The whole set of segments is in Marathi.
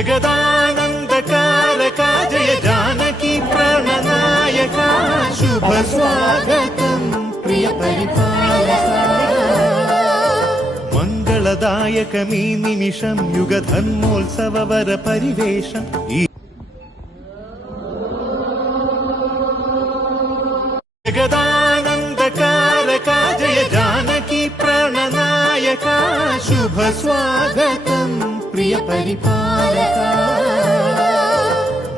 जगदानन्दकारका जय जानकी प्राणनायका शुभ स्वागतं प्रिय परिपालका मङ्गलदायकमी निमिषं युगधर्मोत्सववर परिवेशम् जगदानन्दकारका जय जानकी प्राणनायका शुभ स्वागतं प्रिय परिपालका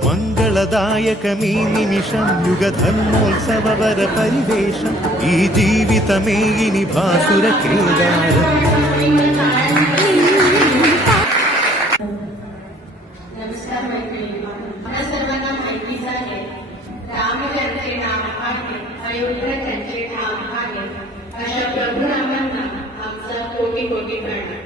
मङ्गलदायकमी निमिषं युगधर्मोत्सववर परिवेशम् ई जीवितमे इनि भासुरकेदारम् नमस्कार मैत्रिणी, मला सर्वांना माहितीच आहे राम त्यांचे नाम आहे, अयोध्या त्यांचे ठाम आहे. अशा प्रभू रामांना आमचा कोटी कोटी प्रणाम.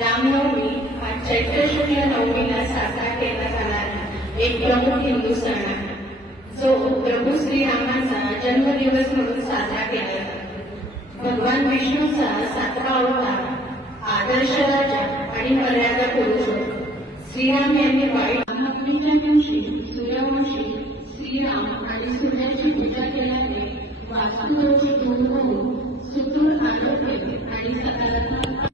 रामनवमी हा चैत्र शुक्ल नवमीला साजरा केला जाणारा एक प्रमुख हिंदू सण आहे, जो प्रभू श्रीरामांचा जन्मदिवस म्हणून साजरा केला जातो. भगवान विष्णूचा 7वा अवतार, आदर्श राजा आणि मर्यादा पुरुष होता. श्रीराम यांनी वाईट महात्मीच्या दिवशी सूर्यवंशी श्रीराम आणि सूर्याची पूजा केल्याने वास्तुदोष दूर होऊन सुदूर आरोग्य आणि सकारात्मक